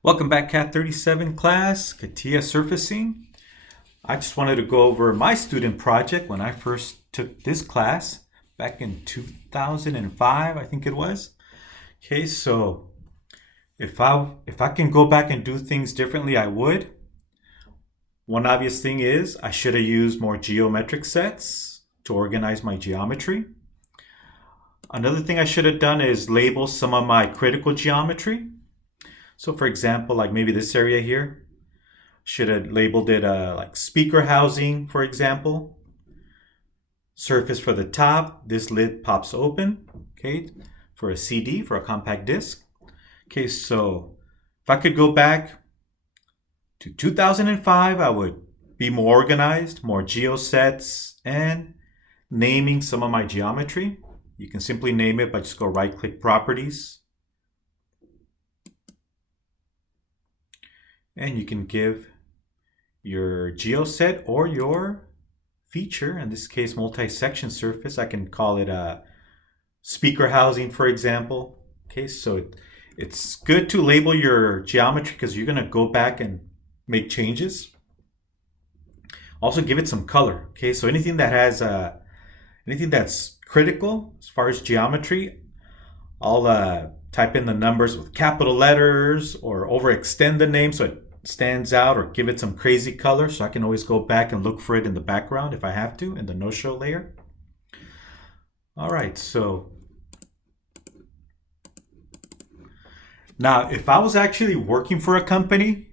Welcome back, Cat 37 class, CATIA surfacing. I just wanted to go over my student project when I first took this class back in 2005, I think it was. Okay, so if I can go back and do things differently, I would. One obvious thing is I should have used more geometric sets to organize my geometry. Another thing I should have done is label some of my critical geometry. So for example, like maybe this area here, should have labeled it like speaker housing, for example. Surface for the top, this lid pops open, okay, for a CD, for a compact disc. Okay, so if I could go back to 2005, I would be more organized, more geo sets, and naming some of my geometry. You can simply name it by just go right click properties. And you can give your geoset or your feature, in this case multi-section surface. I can call it a speaker housing, for example. Okay, so it's good to label your geometry because you're going to go back and make changes. Also give it some color. Okay, so anything that has anything that's critical as far as geometry, I'll type in the numbers with capital letters or overextend the name so it stands out, or give it some crazy color so I can always go back and look for it in the background if I have to in the no-show layer. All right, so now if I was actually working for a company,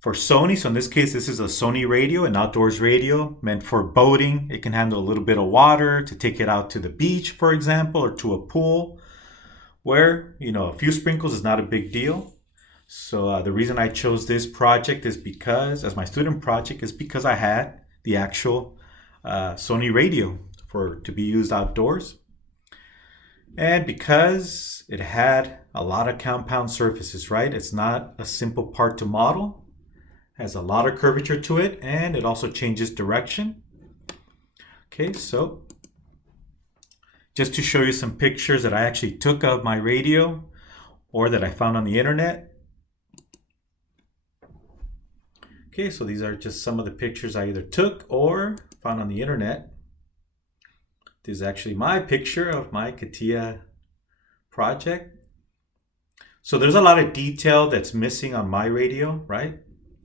for Sony, so in this case this is a Sony radio, an outdoors radio meant for boating. It can handle a little bit of water to take it out to the beach, for example, or to a pool where, a few sprinkles is not a big deal. So the reason I chose this project is because, as my student project, is because I had the actual Sony radio to be used outdoors. And because it had a lot of compound surfaces, right? It's not a simple part to model. It has a lot of curvature to it, and it also changes direction. Okay, so just to show you some pictures that I actually took of my radio or that I found on the internet. Okay, so these are just some of the pictures I either took or found on the internet. This is actually my picture of my CATIA project. So there's a lot of detail that's missing on my radio, right?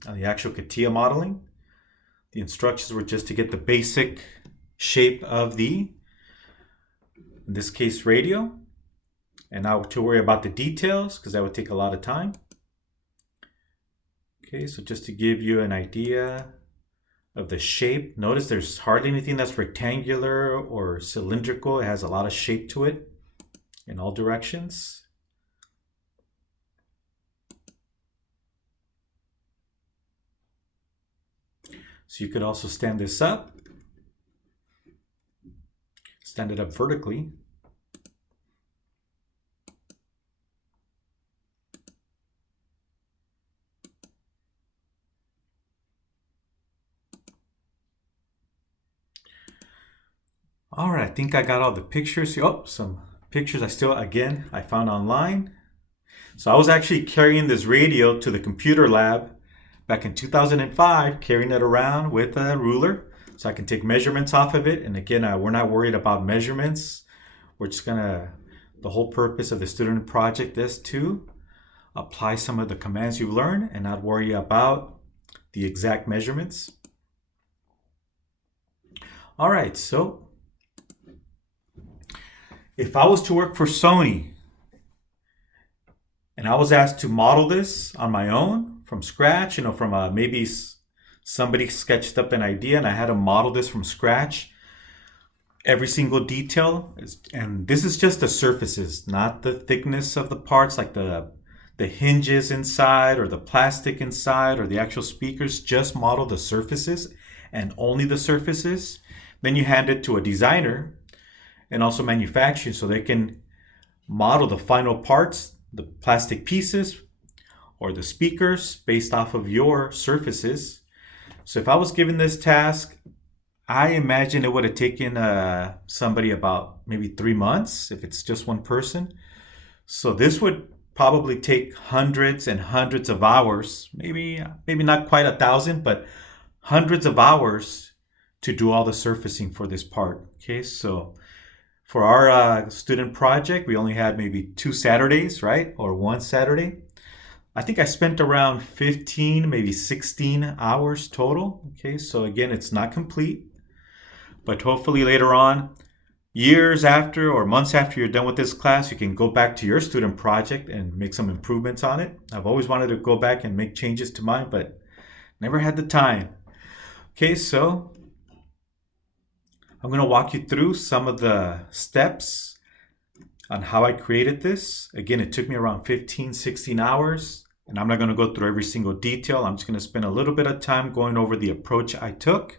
On the actual CATIA modeling. The instructions were just to get the basic shape of in this case, radio, and not to worry about the details because that would take a lot of time. Okay, so just to give you an idea of the shape, notice there's hardly anything that's rectangular or cylindrical. It has a lot of shape to it in all directions. So you could also stand this up, stand it up vertically. All right, I think I got all the pictures. Oh, some pictures I found online. So I was actually carrying this radio to the computer lab back in 2005, carrying it around with a ruler so I can take measurements off of it. And again, we're not worried about measurements. We're just the whole purpose of the student project is to apply some of the commands you've learned and not worry about the exact measurements. All right, so if I was to work for Sony and I was asked to model this on my own from scratch, from maybe somebody sketched up an idea and I had to model this from scratch, every single detail, and this is just the surfaces, not the thickness of the parts, like the hinges inside or the plastic inside or the actual speakers. Just model the surfaces and only the surfaces. Then you hand it to a designer and also manufacturing so they can model the final parts, the plastic pieces or the speakers based off of your surfaces. So if I was given this task, I imagine it would have taken somebody about maybe 3 months if it's just one person. So this would probably take hundreds and hundreds of hours, maybe not quite 1,000, but hundreds of hours to do all the surfacing for this part. Okay, so for our student project, we only had maybe 2 Saturdays, right? Or 1 Saturday. I think I spent around 15, maybe 16 hours total. Okay, so again, it's not complete, but hopefully later on, years after or months after you're done with this class, you can go back to your student project and make some improvements on it. I've always wanted to go back and make changes to mine, but never had the time. Okay, so I'm going to walk you through some of the steps on how I created this. Again, it took me around 15, 16 hours, and I'm not going to go through every single detail. I'm just going to spend a little bit of time going over the approach I took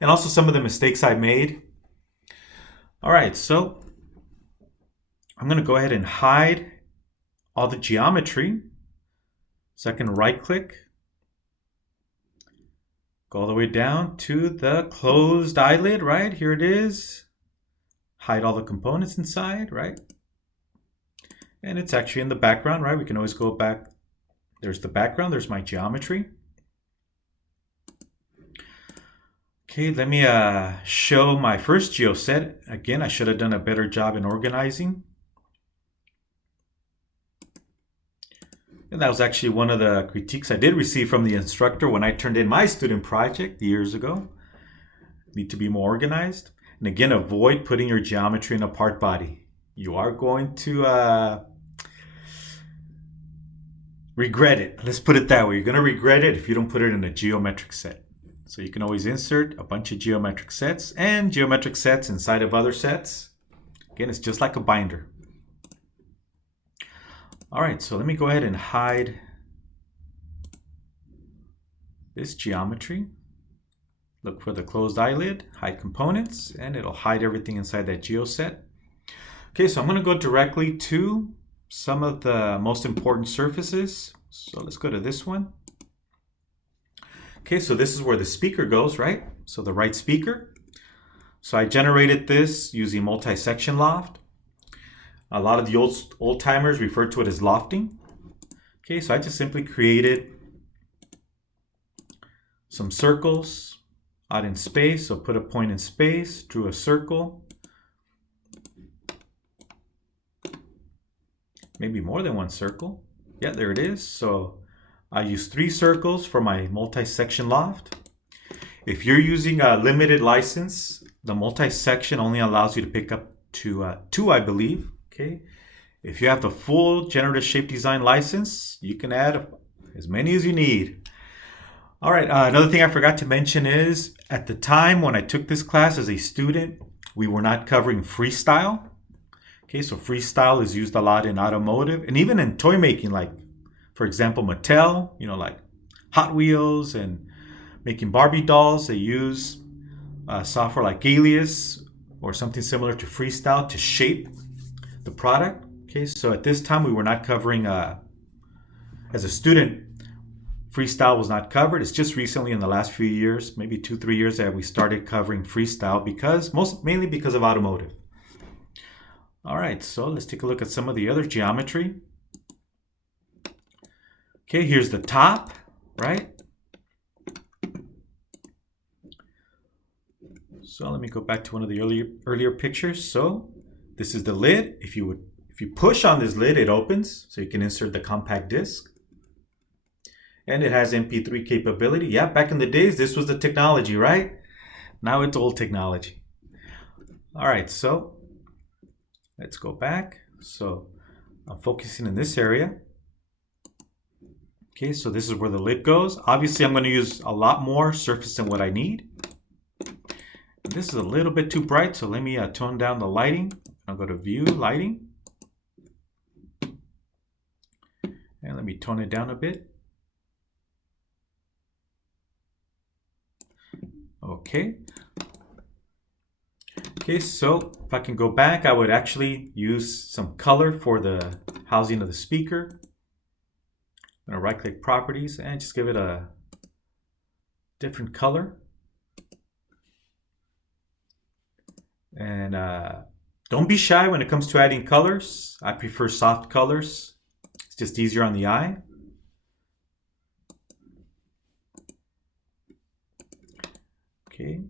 and also some of the mistakes I made. All right, so I'm going to go ahead and hide all the geometry. So I can right click, go all the way down to the closed eyelid, right? Here it is. Hide all the components inside, right? And it's actually in the background, right? We can always go back. There's the background, there's my geometry. Okay, let me show my first geo set. Again, I should have done a better job in organizing. And that was actually one of the critiques I did receive from the instructor when I turned in my student project years ago. Need to be more organized. And again, avoid putting your geometry in a part body. You are going to regret it. Let's put it that way. You're going to regret it if you don't put it in a geometric set. So you can always insert a bunch of geometric sets and geometric sets inside of other sets. Again, it's just like a binder. All right, so let me go ahead and hide this geometry. Look for the closed eyelid, hide components, and it'll hide everything inside that geo set. Okay, so I'm going to go directly to some of the most important surfaces. So let's go to this one. Okay, so this is where the speaker goes, right? So the right speaker. So I generated this using multi-section loft. A lot of the old timers refer to it as lofting. Okay, so I just simply created some circles out in space. So put a point in space, drew a circle. Maybe more than one circle. Yeah, there it is. So I use 3 circles for my multi-section loft. If you're using a limited license, the multi-section only allows you to pick up to 2, I believe. Okay. If you have the full generative shape design license, you can add as many as you need. All right. Another thing I forgot to mention is at the time when I took this class as a student, we were not covering freestyle. Okay. So freestyle is used a lot in automotive and even in toy making, like for example, Mattel, like Hot Wheels and making Barbie dolls, they use software like Alias or something similar to Freestyle to shape the product. Okay, so at this time we were not covering, as a student, Freestyle was not covered. It's just recently in the last few years, maybe 2-3 years, that we started covering Freestyle mainly because of automotive. All right, so let's take a look at some of the other geometry. Okay, here's the top, right? So let me go back to one of the earlier pictures. So this is the lid. If you push on this lid, it opens, so you can insert the compact disc. And it has MP3 capability. Yeah, back in the days, this was the technology, right? Now it's old technology. All right, so let's go back. So I'm focusing in this area. Okay, so this is where the lid goes. Obviously, I'm going to use a lot more surface than what I need. And this is a little bit too bright, so let me tone down the lighting. I'll go to View, Lighting. And let me tone it down a bit. Okay. Okay, so if I can go back, I would actually use some color for the housing of the speaker. I'm going to right click properties and just give it a different color. And don't be shy when it comes to adding colors. I prefer soft colors. It's just easier on the eye. Okay,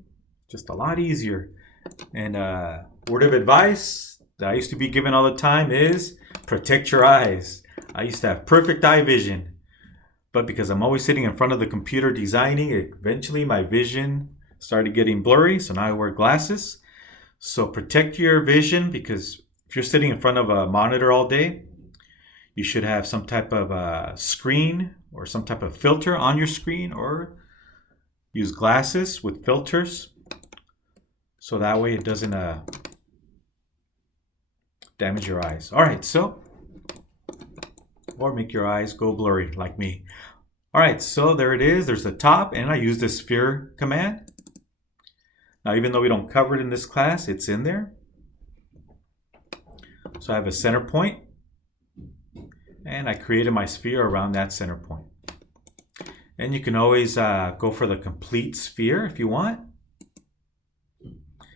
just a lot easier. And word of advice that I used to be given all the time is protect your eyes. I used to have perfect eye vision, but because I'm always sitting in front of the computer designing, eventually my vision started getting blurry, so now I wear glasses. So protect your vision, because if you're sitting in front of a monitor all day, you should have some type of screen or some type of filter on your screen, or use glasses with filters, so that way it doesn't damage your eyes. All right, so, or make your eyes go blurry like me. All right, so there it is. There's the top, and I use the sphere command. Now, even though we don't cover it in this class, it's in there. So I have a center point, and I created my sphere around that center point. And you can always go for the complete sphere if you want.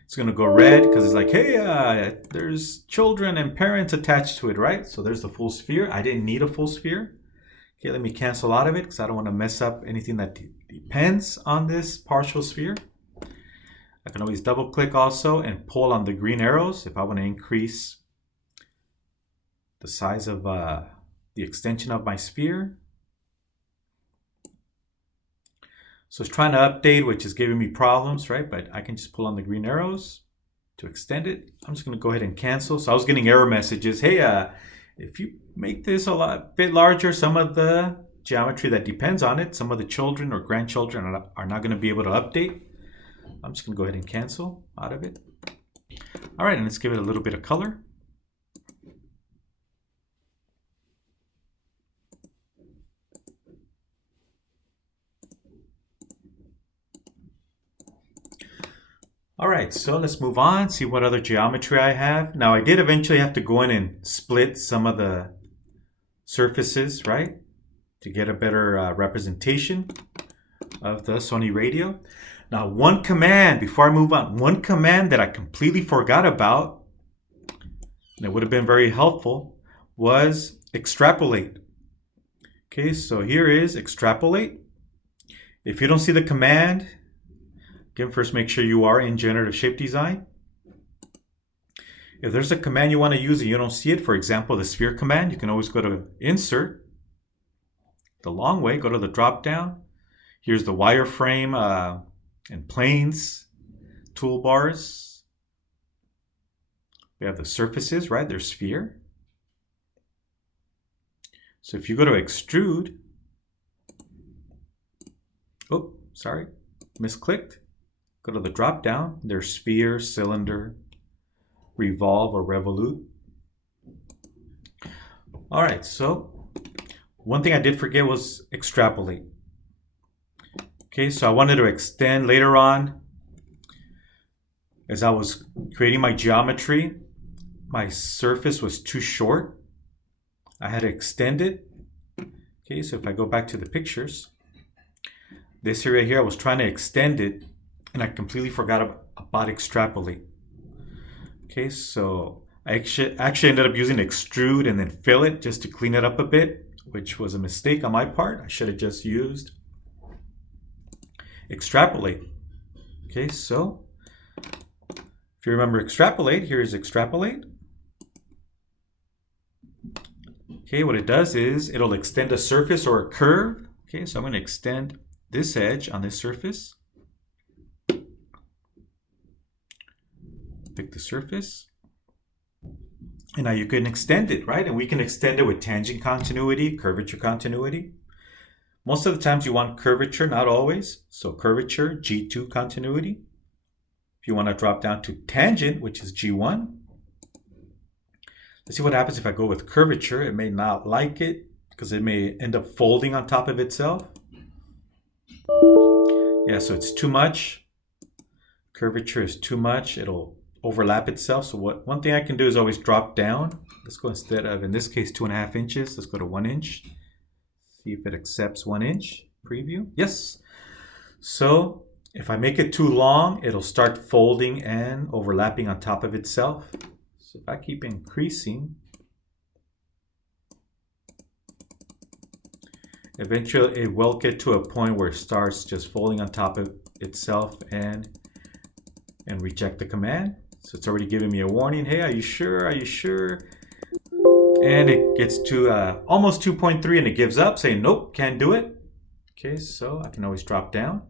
It's gonna go red because it's like, hey, there's children and parents attached to it, right? So there's the full sphere. I didn't need a full sphere. Okay, let me cancel out of it because I don't want to mess up anything that depends on this partial sphere. I can always double click also and pull on the green arrows if I want to increase the size of the extension of my sphere. So it's trying to update, which is giving me problems, right? But I can just pull on the green arrows to extend it. I'm just going to go ahead and cancel. So I was getting error messages. Hey, if you make this a bit larger, some of the geometry that depends on it, some of the children or grandchildren are not going to be able to update. I'm just going to go ahead and cancel out of it. All right, and let's give it a little bit of color. All right, so let's move on, see what other geometry I have. Now, I did eventually have to go in and split some of the surfaces, right? To get a better representation of the Sony radio. Now, one command, before I move on, one command that I completely forgot about, and it would have been very helpful, was extrapolate. Okay, so here is extrapolate. If you don't see the command, again, first make sure you are in generative shape design. If there's a command you want to use and you don't see it, for example, the sphere command, you can always go to insert, the long way, go to the drop down. Here's the wireframe and planes toolbars. We have the surfaces, right? They're sphere. So if you go to extrude, oh, sorry, misclicked. Go to the drop down. There's sphere, cylinder, revolve, or revolute. All right, so one thing I did forget was extrapolate. Okay, so I wanted to extend later on. As I was creating my geometry, my surface was too short. I had to extend it. Okay, so if I go back to the pictures, this area here, I was trying to extend it, and I completely forgot about extrapolate. Okay, so I actually ended up using extrude and then fill it just to clean it up a bit, which was a mistake on my part. I should have just used extrapolate. Okay, so if you remember extrapolate, here's extrapolate. Okay, what it does is it'll extend a surface or a curve. Okay, so I'm going to extend this edge on this surface. Pick the surface. And now you can extend it, right? And we can extend it with tangent continuity, curvature continuity. Most of the times you want curvature, not always. So curvature, G2 continuity. If you want to drop down to tangent, which is G1. Let's see what happens if I go with curvature. It may not like it because it may end up folding on top of itself. Yeah, so it's too much. Curvature is too much. It'll overlap itself. So one thing I can do is always drop down. Let's go instead of, in this case, 2.5 inches. Let's go to 1 inch. See if it accepts 1 inch. Preview. Yes. So if I make it too long, it'll start folding and overlapping on top of itself. So if I keep increasing, Eventually it will get to a point where it starts just folding on top of itself and reject the command. So it's already giving me a warning. Hey, are you sure? Are you sure? And it gets to almost 2.3 and it gives up, saying nope, can't do it. Okay, so I can always drop down.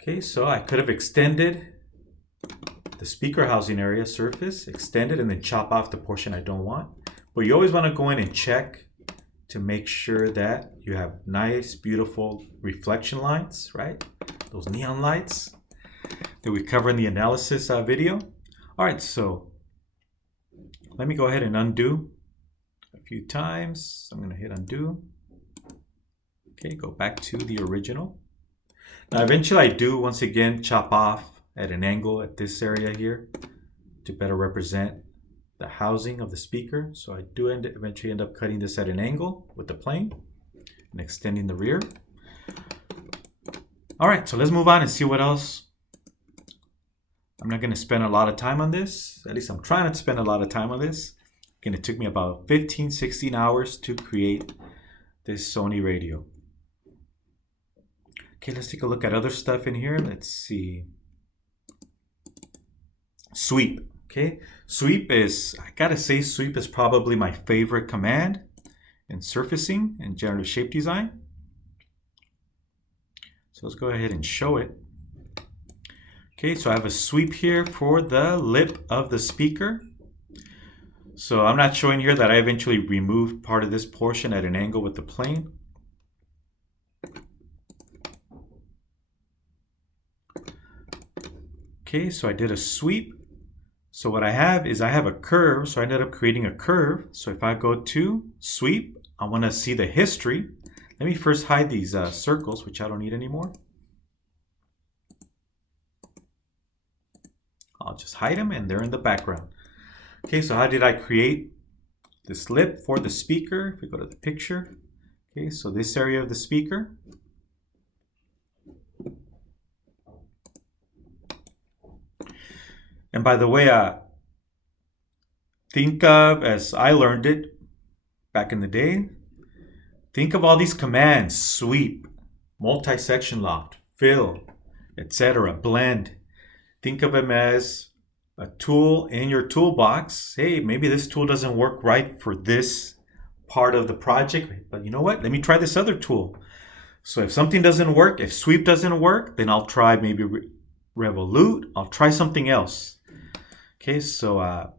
Okay, so I could have extended the speaker housing area surface, extend it, and then chop off the portion I don't want. But you always want to go in and check to make sure that you have nice, beautiful reflection lines, right? Those neon lights that we cover in the analysis video. All right, so let me go ahead and undo a few times. I'm going to hit undo. Okay, go back to the original. Now, eventually I do, once again, chop off at an angle at this area here to better represent the housing of the speaker. So I do eventually end up cutting this at an angle with the plane and extending the rear. All right, so let's move on and see what else. I'm not going to spend a lot of time on this. At least I'm trying not to spend a lot of time on this. Again, it took me about 15, 16 hours to create this Sony radio. Okay, let's take a look at other stuff in here. Let's see. Sweep. Okay, sweep is, I gotta say, sweep is probably my favorite command in surfacing and generative shape design. So let's go ahead and show it. Okay, so I have a sweep here for the lip of the speaker. So I'm not showing here that I eventually removed part of this portion at an angle with the plane. Okay, so I did a sweep. So what I have is I have a curve, so I ended up creating a curve. So if I go to sweep, I want to see the history. Let me first hide these circles, which I don't need anymore. I'll just hide them and they're in the background. Okay, so how did I create this lip for the speaker? If we go to the picture, okay, so this area of the speaker. And by the way, think of, as I learned it back in the day, think of all these commands: sweep, multi-section loft, fill, etc., blend. Think of them as a tool in your toolbox. Hey, maybe this tool doesn't work right for this part of the project, but you know what? Let me try this other tool. So if something doesn't work, if sweep doesn't work, then I'll try maybe revolute. I'll try something else. Okay, so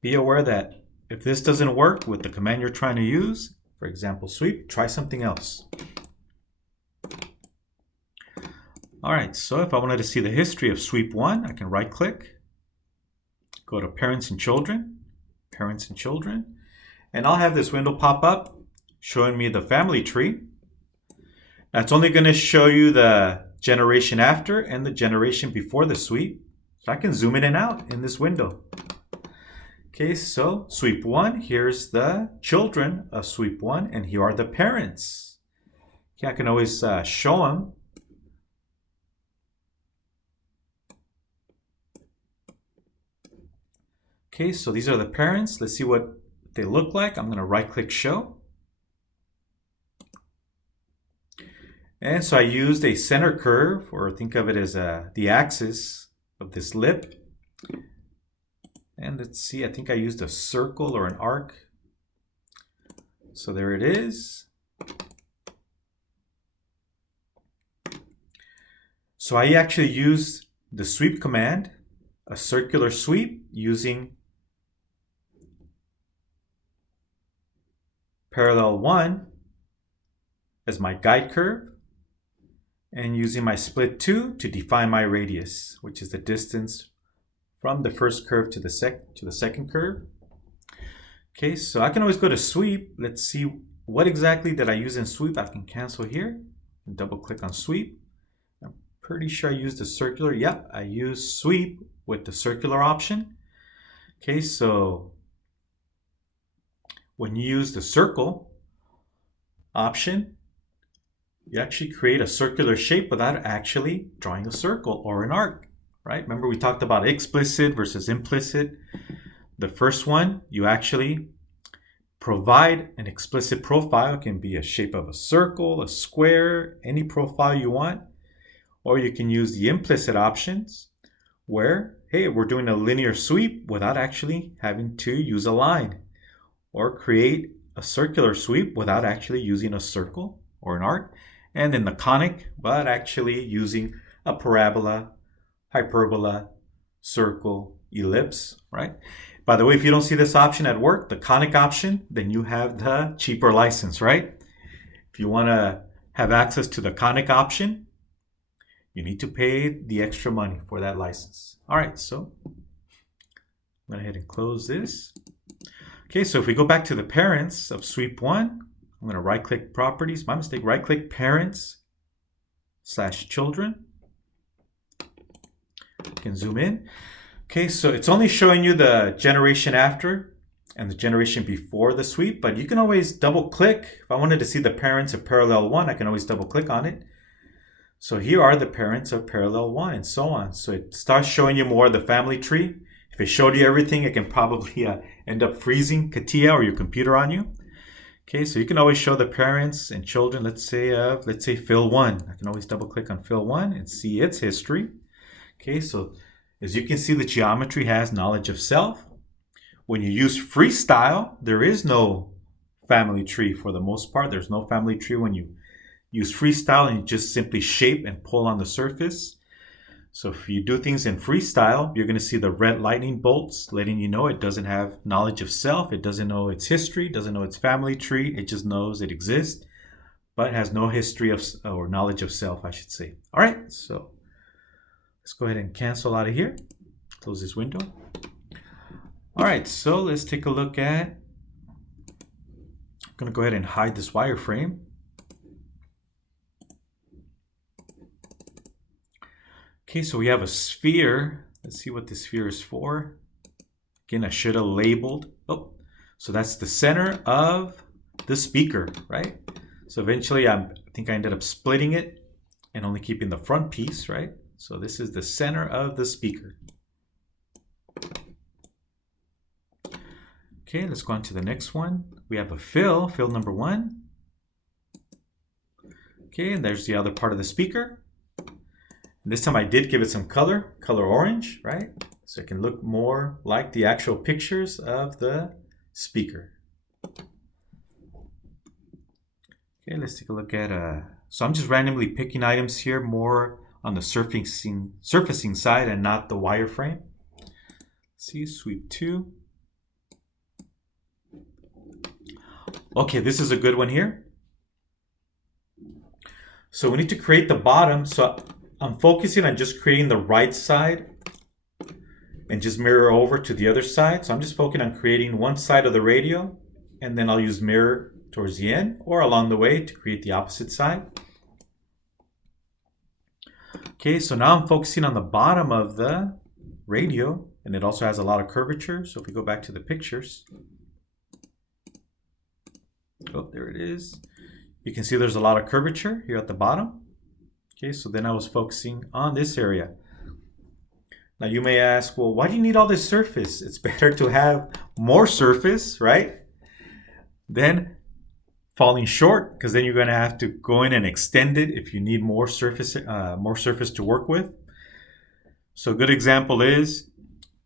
be aware that if this doesn't work with the command you're trying to use, for example, sweep, try something else. All right, so if I wanted to see the history of sweep 1, I can right click, go to parents and children, and I'll have this window pop up showing me the family tree. That's only going to show you the generation after and the generation before the sweep. So I can zoom in and out in this window. Okay, so sweep 1, here's the children of sweep 1, and here are the parents. Okay, I can always show them. Okay, so these are the parents. Let's see what they look like. I'm going to right click show. And so I used a center curve, or think of it as the axis of this lip. And let's see, I think I used a circle or an arc. So there it is. So I actually used the sweep command, a circular sweep, using parallel 1 as my guide curve, and using my split 2 to define my radius, which is the distance from the first curve to the second curve. Okay, so I can always go to sweep. Let's see what exactly did I use in sweep. I can cancel here and double click on sweep. I'm pretty sure I used the circular. Yep, I used sweep with the circular option. Okay, so when you use the circle option, you actually create a circular shape without actually drawing a circle or an arc, right? Remember we talked about explicit versus implicit The first one, you actually provide an explicit profile. It can be a shape of a circle, a square, any profile you want. Or you can use the implicit options where, hey, we're doing a linear sweep without actually having to use a line. Or create a circular sweep without actually using a circle or an arc. And then the conic, but actually using a parabola, hyperbola, circle, ellipse, right? By the way, if you don't see this option at work, the conic option, then you have the cheaper license, right? If you want to have access to the conic option, you need to pay the extra money for that license. All right, so I'm going to go ahead and close this. Okay, so if we go back to the parents of sweep 1, I'm going to right-click properties. My mistake, right-click parents/children. You can zoom in. Okay, so it's only showing you the generation after and the generation before the sweep, but you can always double click. If I wanted to see the parents of parallel 1, I can always double click on it. So here are the parents of parallel 1 and so on. So it starts showing you more of the family tree. If it showed you everything, it can probably end up freezing CATIA or your computer on you. Okay, so you can always show the parents and children, let's say fill 1. I can always double click on fill 1 and see its history. Okay, so as you can see, the geometry has knowledge of self. When you use freestyle, there is no family tree for the most part. There's no family tree when you use freestyle and you just simply shape and pull on the surface. So if you do things in freestyle, you're going to see the red lightning bolts letting you know it doesn't have knowledge of self. It doesn't know its history, doesn't know its family tree. It just knows it exists, but has no history of or knowledge of self, I should say. All right, so let's go ahead and cancel out of here. Close this window. All right, so let's take a look at, I'm going to go ahead and hide this wireframe. Okay, so we have a sphere. Let's see what the sphere is for. Again, I should have labeled. Oh, so that's the center of the speaker, right? So eventually, I think I ended up splitting it and only keeping the front piece, right? So this is the center of the speaker. Okay, let's go on to the next one. We have a fill number 1. Okay, and there's the other part of the speaker. And this time I did give it some color orange, right? So it can look more like the actual pictures of the speaker. Okay, let's take a look at, so I'm just randomly picking items here more on the surfacing side and not the wireframe. See, sweep 2. Okay, this is a good one here. So we need to create the bottom. So I'm focusing on just creating the right side and just mirror over to the other side. So I'm just focusing on creating one side of the radio, and then I'll use mirror towards the end or along the way to create the opposite side. Okay, so now I'm focusing on the bottom of the radio, and it also has a lot of curvature. So if we go back to the pictures, oh, there it is. You can see there's a lot of curvature here at the bottom. Okay, so then I was focusing on this area. Now you may ask, well, why do you need all this surface? It's better to have more surface, right? Then falling short, because then you're going to have to go in and extend it if you need more surface to work with. So a good example is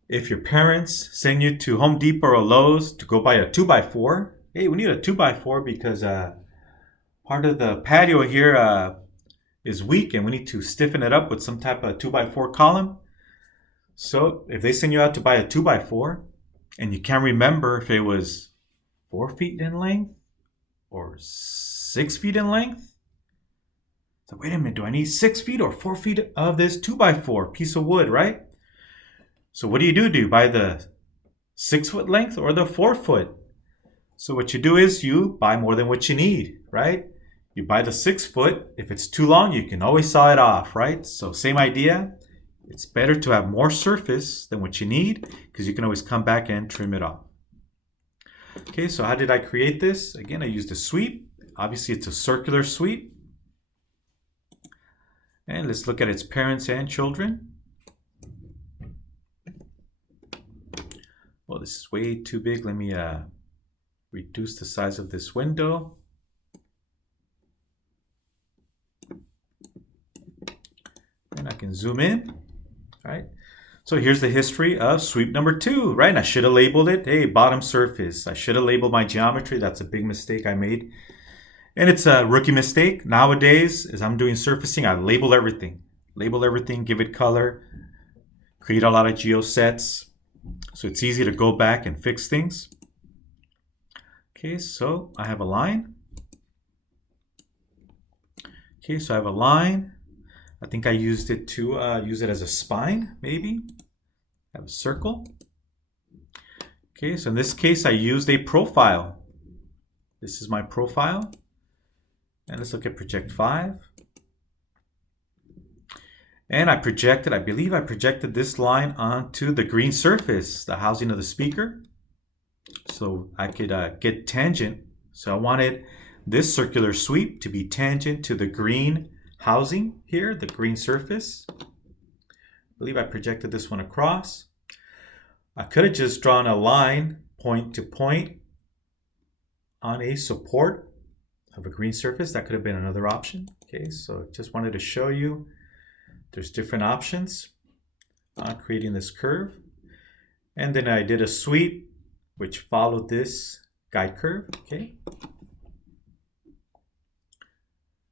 if your parents send you to Home Depot or Lowe's to go buy a 2x4. Hey, we need a 2x4 because part of the patio here is weak and we need to stiffen it up with some type of 2x4 column. So if they send you out to buy a 2x4 and you can't remember if it was 4 feet in length or 6 feet in length, so wait a minute, do I need 6 feet or 4 feet of this 2x4 piece of wood, right? So what do? Do you buy the 6 foot length or the 4 foot? So what you do is you buy more than what you need, right? You buy the 6 foot. If it's too long, you can always saw it off, right? So same idea. It's better to have more surface than what you need because you can always come back and trim it off. Okay, so how did I create this? Again, I used a sweep. Obviously, it's a circular sweep. And let's look at its parents and children. Well, this is way too big. Let me reduce the size of this window. And I can zoom in. All right. So here's the history of sweep number 2, right? And I should have labeled it, hey, bottom surface. I should have labeled my geometry. That's a big mistake I made. And it's a rookie mistake. Nowadays, as I'm doing surfacing, I label everything. Label everything, give it color, create a lot of geosets. So it's easy to go back and fix things. Okay, so I have a line. Okay, so I have a line. I think I used it to use it as a spine, maybe. I have a circle. Okay, so in this case, I used a profile. This is my profile. And let's look at project 5. And I believe I projected this line onto the green surface, the housing of the speaker. So I could get tangent. So I wanted this circular sweep to be tangent to the green housing here, the green surface. I believe I projected this one across. I could have just drawn a line point to point on a support of a green surface. That could have been another option. Okay, so just wanted to show you there's different options on creating this curve. And then I did a sweep which followed this guide curve. Okay, I'm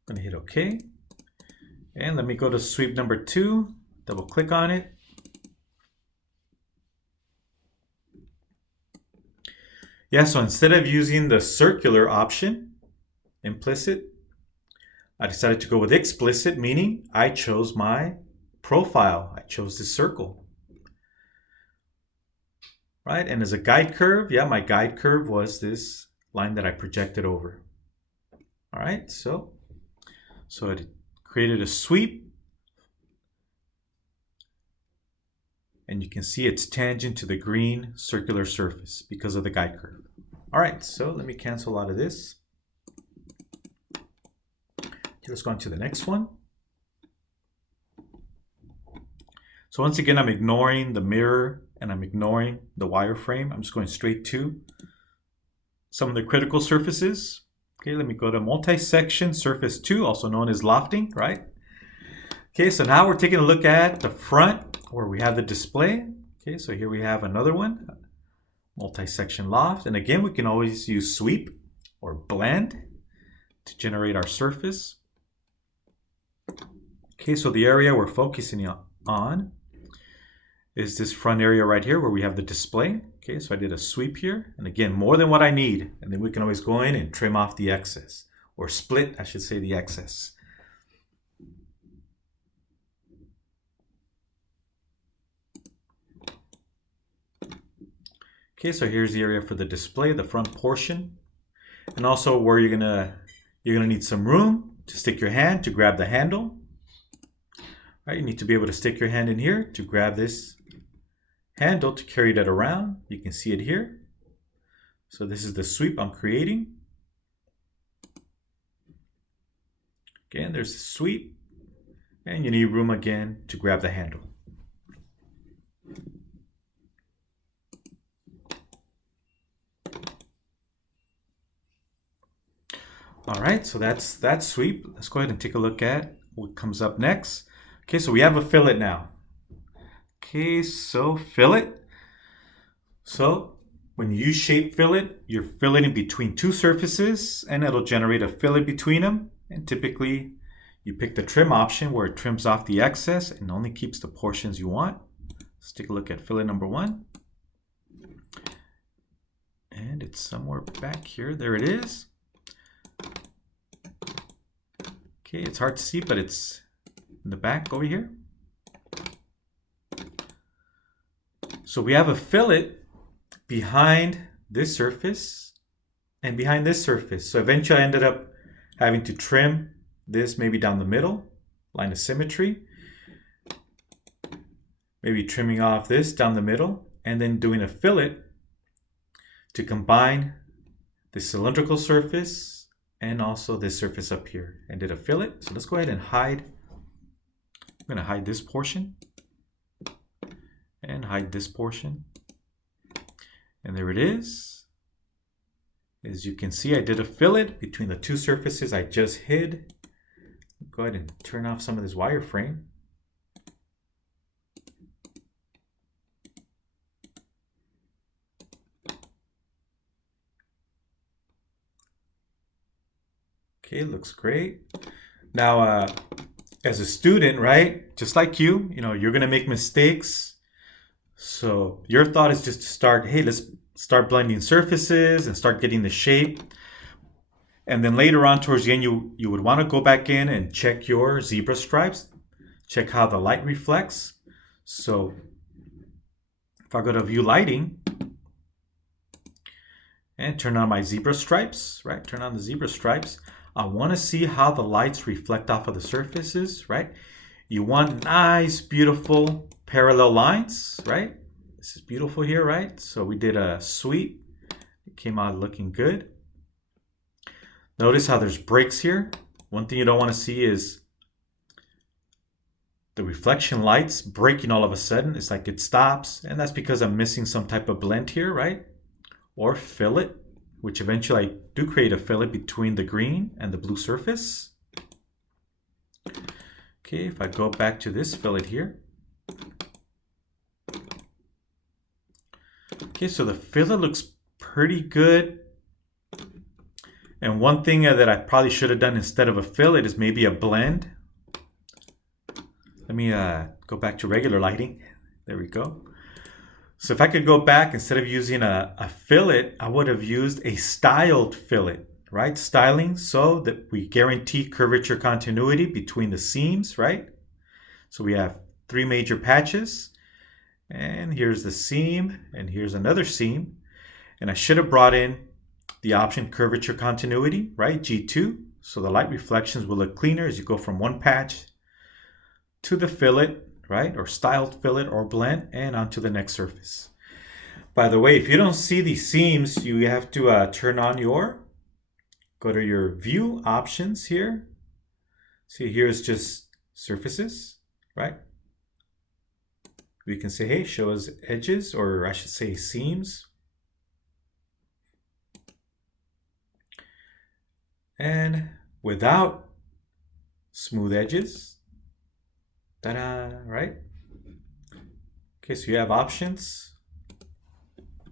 gonna hit OK. And let me go to sweep number 2, double click on it. Yeah, so instead of using the circular option, implicit, I decided to go with explicit, meaning I chose my profile. I chose this circle. Right, and as a guide curve, yeah, my guide curve was this line that I projected over. All right, so it created a sweep. And you can see it's tangent to the green circular surface because of the guide curve. All right, so let me cancel out of this. Okay, let's go on to the next one. So once again, I'm ignoring the mirror and I'm ignoring the wireframe. I'm just going straight to some of the critical surfaces. Okay, let me go to multi-section surface 2, also known as lofting, right? Okay, so now we're taking a look at the front where we have the display. Okay, so here we have another one, multi-section loft. And again, we can always use sweep or blend to generate our surface. Okay, so the area we're focusing on is this front area right here where we have the display. Okay, so I did a sweep here, and again, more than what I need. And then we can always go in and trim off the excess, or split, I should say, the excess. Okay, so here's the area for the display, the front portion. And also where you're gonna need some room to stick your hand to grab the handle. Right, you need to be able to stick your hand in here to grab this handle to carry that around. You can see it here. So this is the sweep I'm creating. Again, there's the sweep, and you need room again to grab the handle. All right, so that's that sweep. Let's go ahead and take a look at what comes up next. Okay, so we have a fillet now. Okay, so fillet. So when you use shape fillet, you're filleting between two surfaces and it'll generate a fillet between them. And typically you pick the trim option where it trims off the excess and only keeps the portions you want. Let's take a look at fillet number 1. And it's somewhere back here. There it is. Okay, it's hard to see, but it's in the back over here. So we have a fillet behind this surface and behind this surface. So eventually I ended up having to trim this maybe down the middle, line of symmetry. Maybe trimming off this down the middle and then doing a fillet to combine the cylindrical surface and also this surface up here, and did a fillet. So let's go ahead and hide. I'm going to hide this portion and hide this portion. And there it is. As you can see, I did a fillet between the two surfaces I just hid. Go ahead and turn off some of this wireframe. Okay, looks great. Now, as a student, right, just like you know, you're gonna make mistakes. So your thought is just to start, hey, let's start blending surfaces and start getting the shape. And then later on towards the end, you would want to go back in and check your zebra stripes, check how the light reflects. So if I go to view lighting and turn on my zebra stripes, right? Turn on the zebra stripes. I want to see how the lights reflect off of the surfaces, right? You want nice, beautiful parallel lines, right? This is beautiful here, right? So we did a sweep. It came out looking good. Notice how there's breaks here. One thing you don't want to see is the reflection lights breaking all of a sudden. It's like it stops, and that's because I'm missing some type of blend here, right? Or fillet, which eventually I do create a fillet between the green and the blue surface. Okay, if I go back to this fillet here. Okay, so the fillet looks pretty good. And one thing that I probably should have done instead of a fillet is maybe a blend. Let me go back to regular lighting. There we go. So if I could go back, instead of using a fillet, I would have used a styled fillet, right? Styling so that we guarantee curvature continuity between the seams, right? So we have 3 major patches. And here's the seam, and here's another seam. And I should have brought in the option curvature continuity, right? G2. So the light reflections will look cleaner as you go from one patch to the fillet, right? Or styled fillet or blend, and onto the next surface. By the way, if you don't see these seams, you have to turn on go to your view options here. See, here's just surfaces, right? We can say, hey, show us edges, or I should say seams. And without smooth edges, ta-da, right? Okay, so you have options.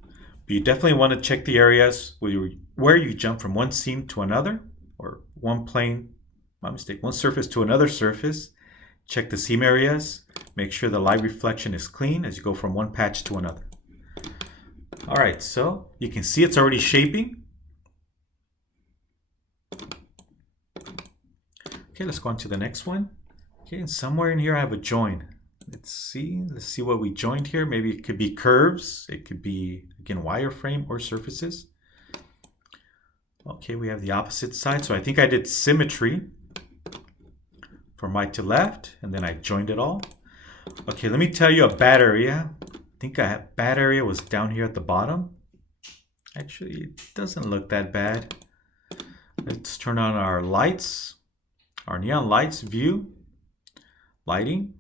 But you definitely want to check the areas where you jump from one seam to another, or one surface to another surface. Check the seam areas. Make sure the light reflection is clean as you go from one patch to another. All right, so you can see it's already shaping. Okay, let's go on to the next one. Okay, and somewhere in here I have a join. Let's see what we joined here. Maybe it could be curves. It could be, again, wireframe or surfaces. Okay, we have the opposite side. So I think I did symmetry from right to left, and then I joined it all. Okay, let me tell you a bad area. I think bad area was down here at the bottom. Actually, it doesn't look that bad. Let's turn on our lights, our neon lights view, lighting,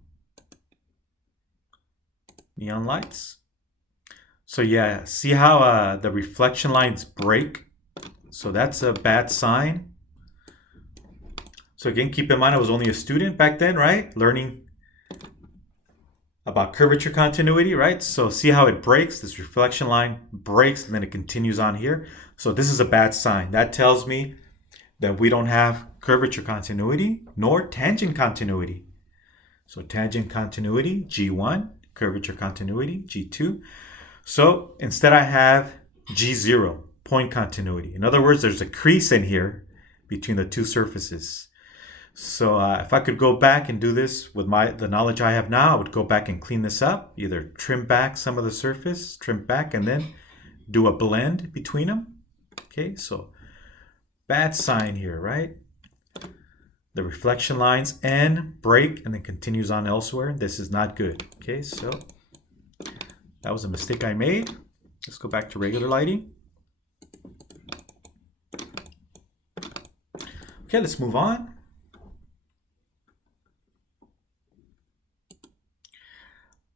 neon lights. So yeah, see how the reflection lines break? So that's a bad sign. So again, keep in mind I was only a student back then, right? Learning about curvature continuity, right? So see how it breaks? This reflection line breaks and then it continues on here. So this is a bad sign. That tells me that we don't have curvature continuity nor tangent continuity. So tangent continuity, G1, curvature continuity, G2. So instead I have G0, point continuity. In other words, there's a crease in here between the two surfaces. So if I could go back and do this with the knowledge I have now, I would go back and clean this up, either trim back some of the surface, trim back, and then do a blend between them. Okay, so bad sign here, right? The reflection lines end, break, and then continues on elsewhere. This is not good. Okay, so that was a mistake I made. Let's go back to regular lighting. Okay, let's move on.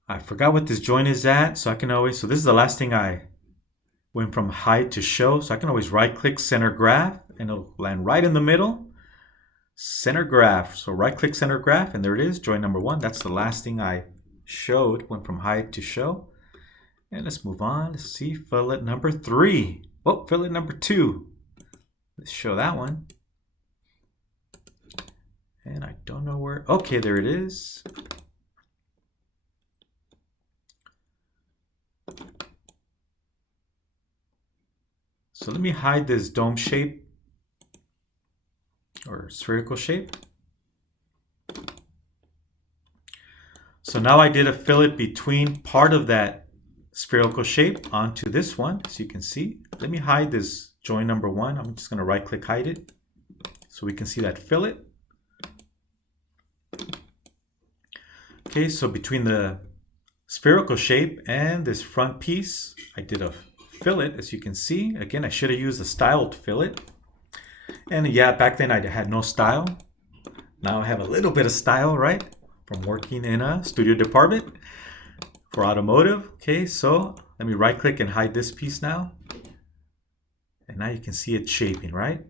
I forgot what this joint is at, so I can always, so this is the last thing I went from hide to show. So I can always right click center graph and it'll land right in the middle. Center graph. So right click center graph and there it is, join number 1. That's the last thing I showed, went from hide to show. And let's move on. Let's see fillet number 3. Oh, fillet number 2. Let's show that one. And I don't know where. Okay, there it is. So let me hide this dome shape or spherical shape. So now I did a fillet between part of that spherical shape onto this one, as you can see. Let me hide this join number 1. I'm just going to right click hide it so we can see that fillet. Okay, so between the spherical shape and this front piece, I did a fillet, as you can see. Again, I should have used a styled fillet. And yeah, back then I had no style. Now I have a little bit of style, right? From working in a studio department for automotive. Okay, so let me right click and hide this piece now. And now you can see it shaping, right?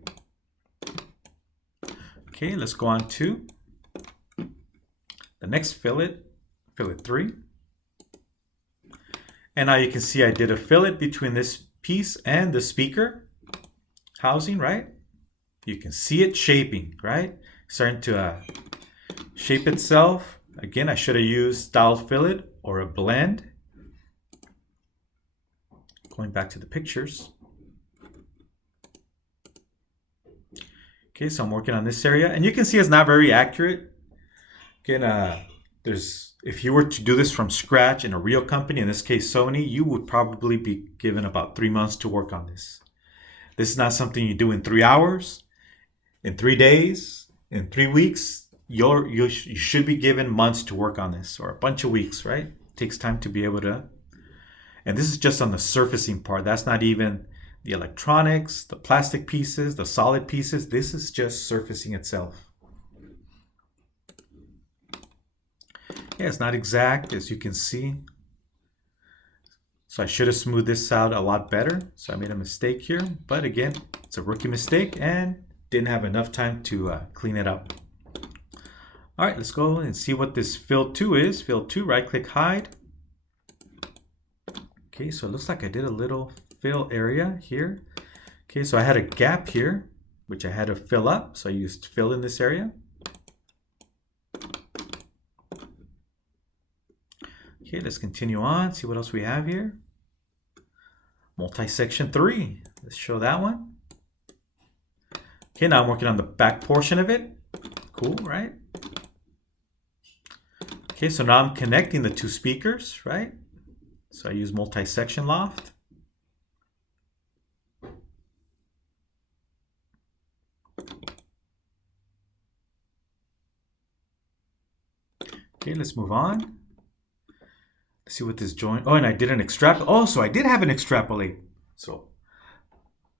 Okay, let's go on to the next fillet, fillet 3. And now you can see I did a fillet between this piece and the speaker housing, right? You can see it shaping, right? Starting to shape itself. Again, I should have used styled fillet or a blend. Going back to the pictures. Okay, so I'm working on this area. And you can see it's not very accurate. Again, if you were to do this from scratch in a real company, in this case Sony, you would probably be given about 3 months to work on this. This is not something you do in 3 hours, in 3 days, in 3 weeks. You should be given months to work on this, or a bunch of weeks, right? It takes time to be able to. And this is just on the surfacing part. That's not even the electronics, the plastic pieces, the solid pieces. This is just surfacing itself. Yeah, it's not exact, as you can see. So I should have smoothed this out a lot better. So I made a mistake here. But again, it's a rookie mistake and didn't have enough time to clean it up. All right, let's go and see what this fill 2 is. Fill 2, right click hide. Okay, so it looks like I did a little fill area here. Okay, so I had a gap here, which I had to fill up. So I used fill in this area. Okay, let's continue on, see what else we have here. Multi-section 3, let's show that one. Okay, now I'm working on the back portion of it. Cool, right? Okay, so now I'm connecting the 2 speakers, right? So I use multi-section loft. Okay, let's move on. Let's see what this joint. Oh, and I did an extrapolate. Oh, so I did have an extrapolate. So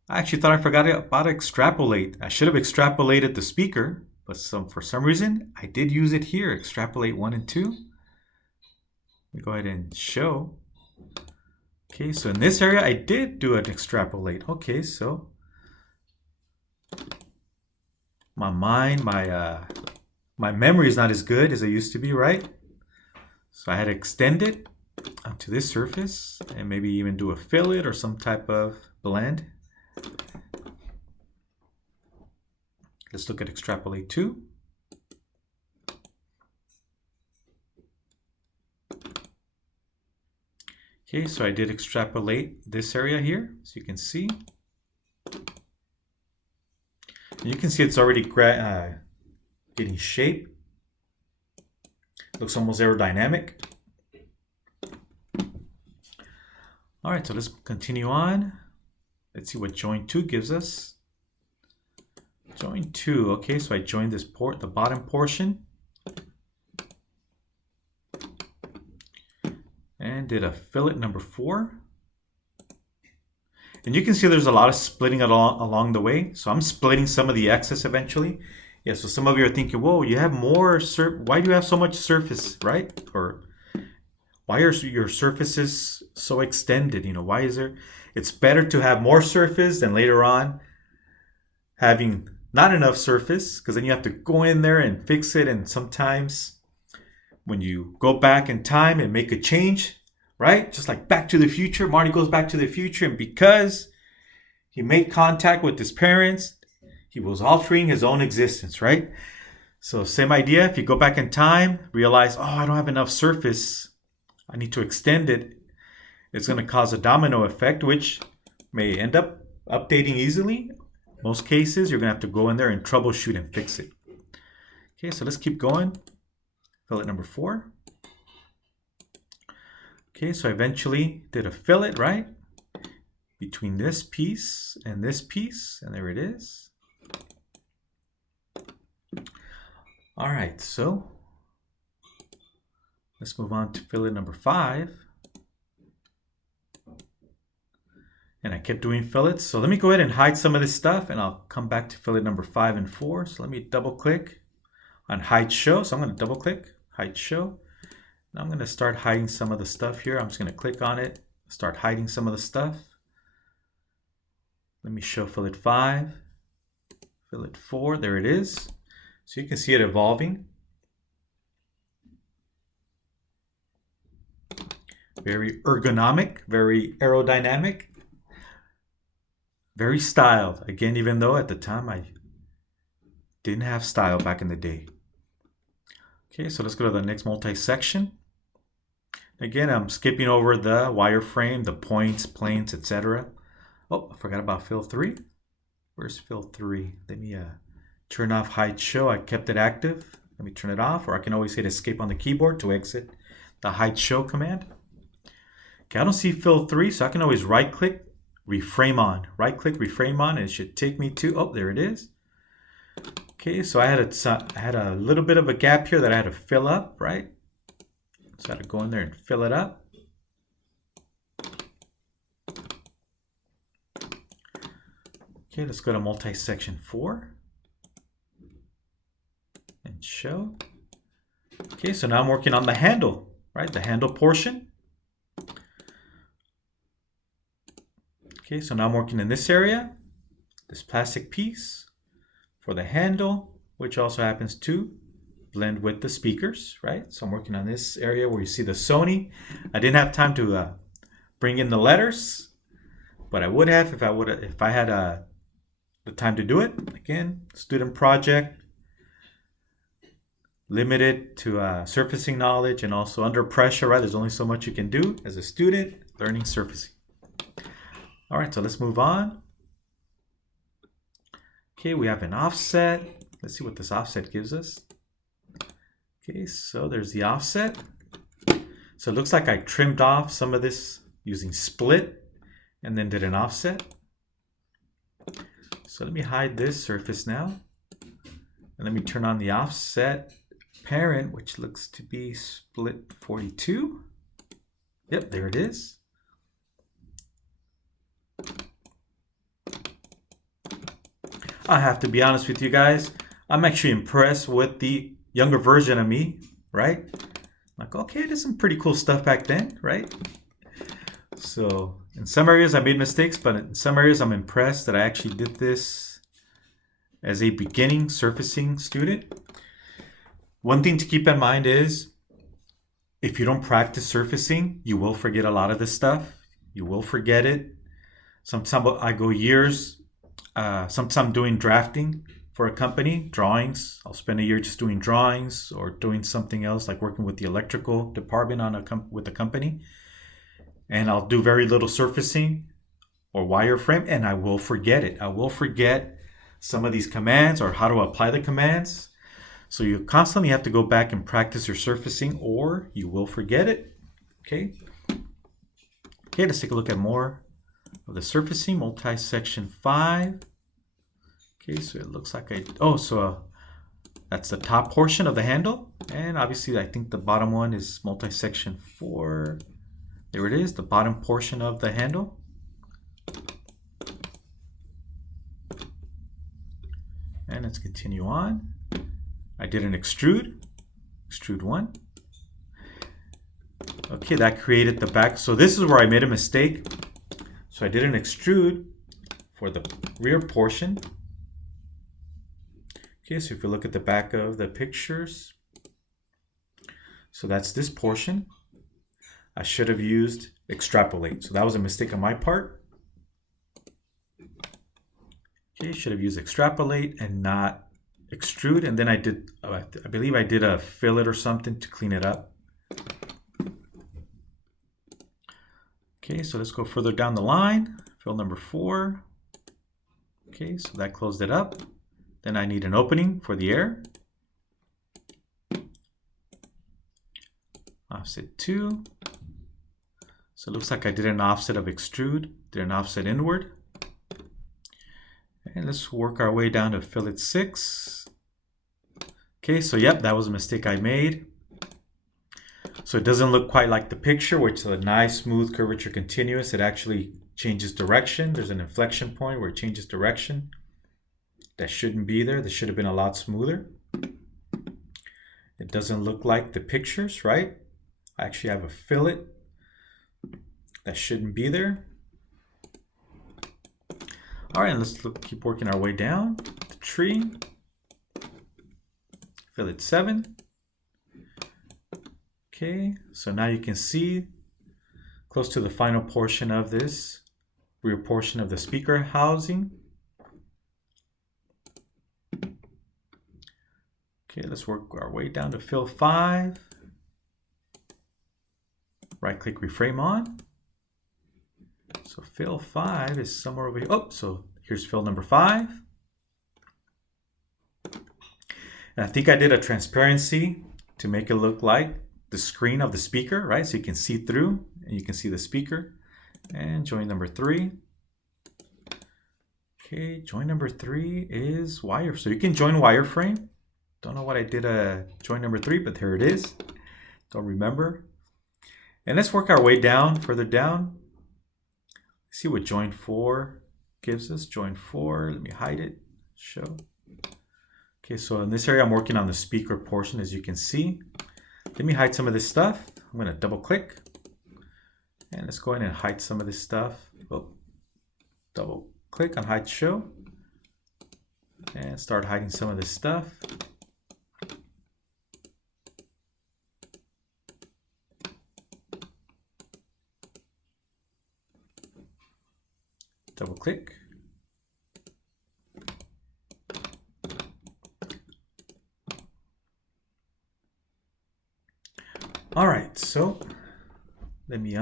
I actually thought I forgot about extrapolate. I should have extrapolated the speaker, but for some reason I did use it here. Extrapolate 1 and 2. Let me go ahead and show. Okay, so in this area I did do an extrapolate. Okay, so my mind, my memory is not as good as it used to be, right? So I had to extend it onto this surface and maybe even do a fillet or some type of blend. Let's look at extrapolate 2. Okay, so I did extrapolate this area here, so you can see. And you can see it's already getting shape. Looks almost aerodynamic. All right, so let's continue on. Let's see what joint 2 gives us. Joint 2, okay, so I joined this the bottom portion. And did a fillet number 4. And you can see there's a lot of splitting along the way. So I'm splitting some of the excess eventually. Yeah, so some of you are thinking, whoa, you have more, why do you have so much surface, right? Or why are your surfaces so extended? Why is there? It's better to have more surface than later on having not enough surface, because then you have to go in there and fix it. And sometimes when you go back in time and make a change, right? Just like Back to the Future, Marty goes back to the future, and because he made contact with his parents, he was altering his own existence, right? So same idea. If you go back in time, realize, oh, I don't have enough surface, I need to extend it. It's going to cause a domino effect, which may end up updating easily. Most cases, you're going to have to go in there and troubleshoot and fix it. Okay, so let's keep going. Fillet number 4. Okay, so I eventually did a fillet, right? Between this piece, and there it is. All right, so let's move on to fillet number 5. And I kept doing fillets. So let me go ahead and hide some of this stuff, and I'll come back to fillet number 5 and 4. So let me double click on hide show. So I'm going to double click, hide show. Now I'm going to start hiding some of the stuff here. I'm just going to click on it, start hiding some of the stuff. Let me show fillet 5, fillet 4. There it is. So you can see it evolving. Very ergonomic, very aerodynamic, very styled. Again, even though at the time I didn't have style back in the day. Okay, so let's go to the next multi-section. Again, I'm skipping over the wireframe, the points, planes, etc. Oh, I forgot about fill 3. Where's fill 3? Let me turn off hide show. I kept it active. Let me turn it off, or I can always hit escape on the keyboard to exit the hide show command. Okay, I don't see fill 3, so I can always right click, reframe on. Right click, reframe on, and it should take me to, oh, there it is. Okay, so I had a little bit of a gap here that I had to fill up, right? So I had to go in there and fill it up. Okay, let's go to multi-section 4 and show. Okay, so now I'm working on the handle, right? The handle portion. Okay, so now I'm working in this area, this plastic piece for the handle, which also happens to blend with the speakers, right? So I'm working on this area where you see the Sony. I didn't have time to bring in the letters, but I would have if I had the time to do it. Again, student project, limited to surfacing knowledge, and also under pressure, right? There's only so much you can do as a student learning surfacing. All right, so let's move on. Okay, we have an offset. Let's see what this offset gives us. Okay, so there's the offset. So it looks like I trimmed off some of this using split and then did an offset. So let me hide this surface now. And let me turn on the offset parent, which looks to be split 42. Yep, there it is. I have to be honest with you guys. I'm actually impressed with the younger version of me, right? Like, okay, there's some pretty cool stuff back then, right? So in some areas I made mistakes, but in some areas I'm impressed that I actually did this as a beginning surfacing student. One thing to keep in mind is if you don't practice surfacing, you will forget a lot of this stuff. You will forget it. Sometimes I go years. Sometimes I'm doing drafting for a company, drawings. I'll spend a year just doing drawings or doing something else, like working with the electrical department on with a company. And I'll do very little surfacing or wireframe, and I will forget it. I will forget some of these commands or how to apply the commands. So you constantly have to go back and practice your surfacing, or you will forget it. Okay. Okay, let's take a look at more of the surfacing, multi-section 5. Okay, so it looks like that's the top portion of the handle. And obviously I think the bottom one is multi-section 4. There it is, the bottom portion of the handle. And let's continue on. I did an extrude 1. Okay, that created the back. So this is where I made a mistake. So I didn't extrude for the rear portion. Okay, so if you look at the back of the pictures, so that's this portion. I should have used extrapolate. So that was a mistake on my part. Okay, should have used extrapolate and not extrude. And then I believe I did a fillet or something to clean it up. Okay, so let's go further down the line. Fill number 4. Okay, so that closed it up. Then I need an opening for the air. Offset 2. So it looks like I did an offset of extrude, did an offset inward. And let's work our way down to fillet 6. Okay, so yep, that was a mistake I made. So it doesn't look quite like the picture, which is a nice smooth curvature continuous. It actually changes direction. There's an inflection point where it changes direction. That shouldn't be there. This should have been a lot smoother. It doesn't look like the pictures, right? I actually have a fillet that shouldn't be there. All right, let's keep working our way down the tree. Fillet 7. Okay, so now you can see close to the final portion of this rear portion of the speaker housing. Okay, let's work our way down to fill 5. Right click reframe on. So fill 5 is somewhere over here. Oh, so here's fill number 5. And I think I did a transparency to make it look like the screen of the speaker, right? So you can see through and you can see the speaker. And join number 3. Okay, join number 3 is wire. So you can join wireframe. Don't know what I did join number 3, but there it is. Don't remember. And let's work our way down, further down. See what join 4 gives us. Join 4, let me hide it, show. Okay, so in this area, I'm working on the speaker portion, as you can see. Let me hide some of this stuff. I'm gonna double click. And let's go ahead and hide some of this stuff. Oh, double click on hide show. And start hiding some of this stuff. Double click. All right, so let me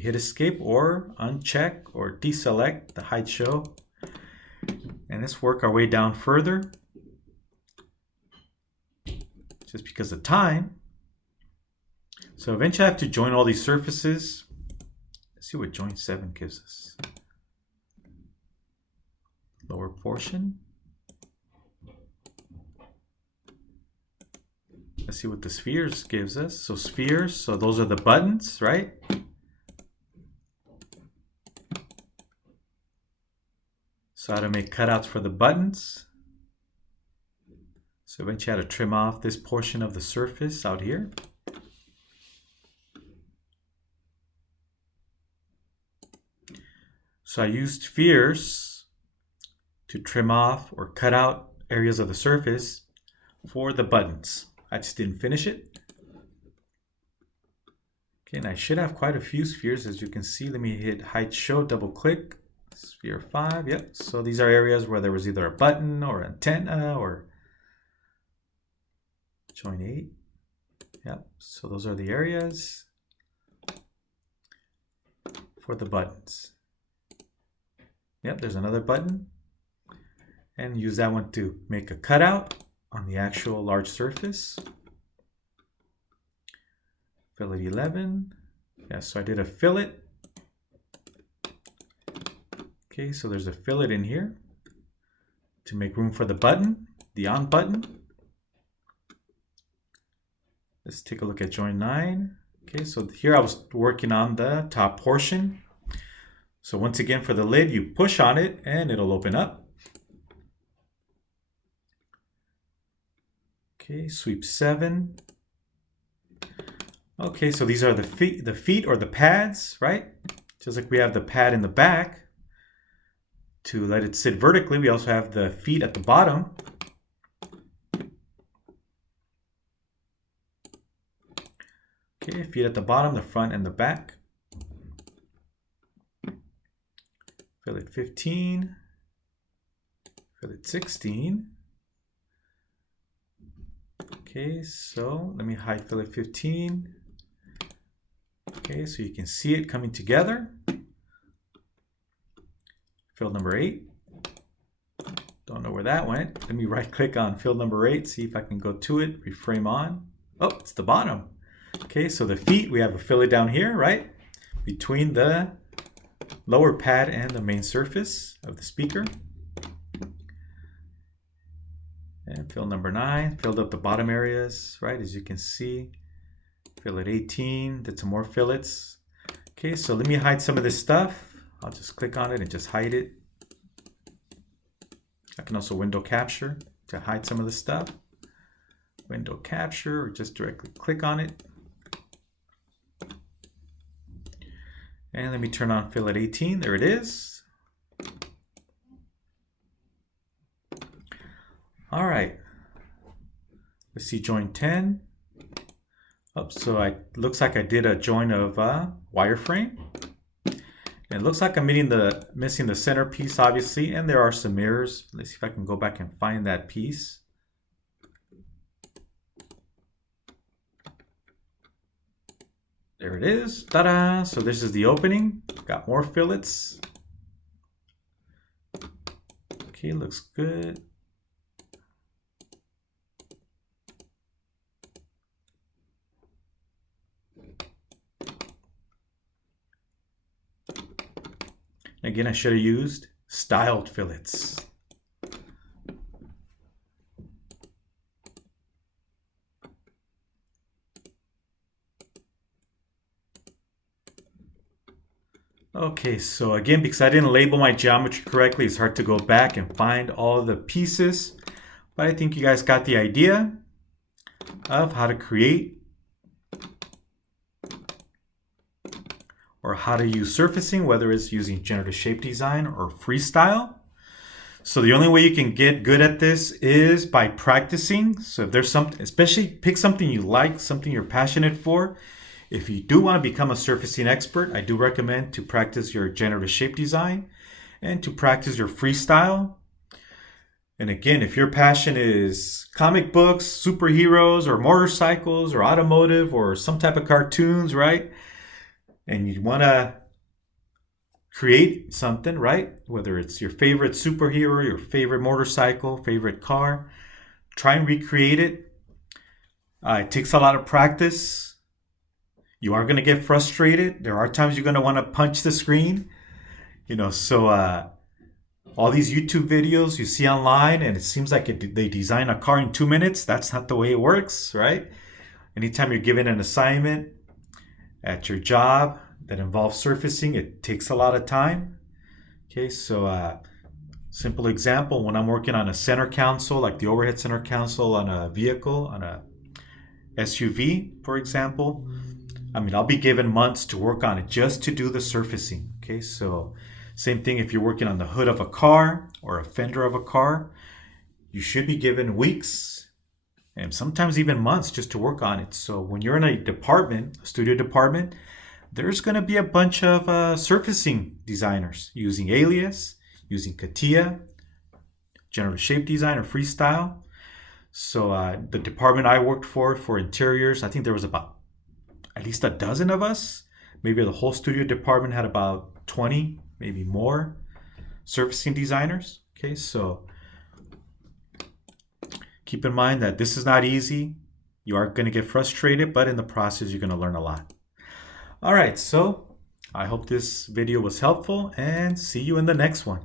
hit escape or uncheck or deselect the hide show. And let's work our way down further. Just because of time. So eventually I have to join all these surfaces. Let's see what join 7 gives us. Lower portion. Let's see what the spheres gives us. So spheres, so those are the buttons, right? So how to make cutouts for the buttons. So eventually I had to trim off this portion of the surface out here. So I used spheres to trim off or cut out areas of the surface for the buttons. I just didn't finish it. Okay, and I should have quite a few spheres, as you can see. Let me hit hide show, double click, sphere 5, yep. So these are areas where there was either a button or antenna or join 8. Yep, so those are the areas for the buttons. Yep, there's another button. And use that one to make a cutout on the actual large surface. Fillet 11. Yeah, so I did a fillet. Okay, so there's a fillet in here to make room for the button, the on button. Let's take a look at join 9. Okay, so here I was working on the top portion. So once again, for the lid, you push on it and it'll open up. Okay, sweep 7. Okay, so these are the feet or the pads, right? Just like we have the pad in the back to let it sit vertically, we also have the feet at the bottom. Okay, feet at the bottom, the front and the back. Fillet 15, fillet 16. Okay, so let me hide fillet 15. Okay, so you can see it coming together. Field number 8. Don't know where that went. Let me right click on field number 8, see if I can go to it, reframe on. Oh, it's the bottom. Okay, so the feet, we have a fillet down here, right? Between the lower pad and the main surface of the speaker. And field number 9, filled up the bottom areas, right? As you can see, fillet 18, did some more fillets. Okay, so let me hide some of this stuff. I'll just click on it and just hide it. I can also window capture to hide some of the stuff. Window capture or just directly click on it. And let me turn on fillet 18. There it is. All right. Let's see join 10. Oh, so looks like I did a join of wireframe. And it looks like I'm missing the centerpiece, obviously, and there are some mirrors. Let's see if I can go back and find that piece. There it is. Ta-da! So this is the opening. Got more fillets. Okay, looks good. Again, I should have used styled fillets. Okay, so again, because I didn't label my geometry correctly, it's hard to go back and find all the pieces. But I think you guys got the idea of how to create or how to use surfacing, whether it's using generative shape design or freestyle. So the only way you can get good at this is by practicing. So if there's something, especially pick something you like, something you're passionate for. If you do want to become a surfacing expert, I do recommend to practice your generative shape design and to practice your freestyle. And again, if your passion is comic books, superheroes, or motorcycles, or automotive, or some type of cartoons, right? And you want to create something, right? Whether it's your favorite superhero, your favorite motorcycle, favorite car, try and recreate it. It takes a lot of practice. You are going to get frustrated. There are times you're going to want to punch the screen. So all these YouTube videos you see online, and it seems like they design a car in 2 minutes. That's not the way it works, right? Anytime you're given an assignment at your job that involves surfacing, it takes a lot of time. Okay, so simple example, when I'm working on a center console, like the overhead center console on a vehicle, on a SUV, for example, I'll be given months to work on it just to do the surfacing. Okay, so same thing if you're working on the hood of a car or a fender of a car, you should be given weeks and sometimes even months just to work on it. So when you're in a department, a studio department, there's going to be a bunch of surfacing designers using Alias, using CATIA, generative shape design or freestyle. So the department I worked for interiors, I think there was about at least a dozen of us. Maybe the whole studio department had about 20, maybe more surfacing designers. Okay, so keep in mind that this is not easy. You are going to get frustrated, but in the process, you're going to learn a lot. All right, so I hope this video was helpful and see you in the next one.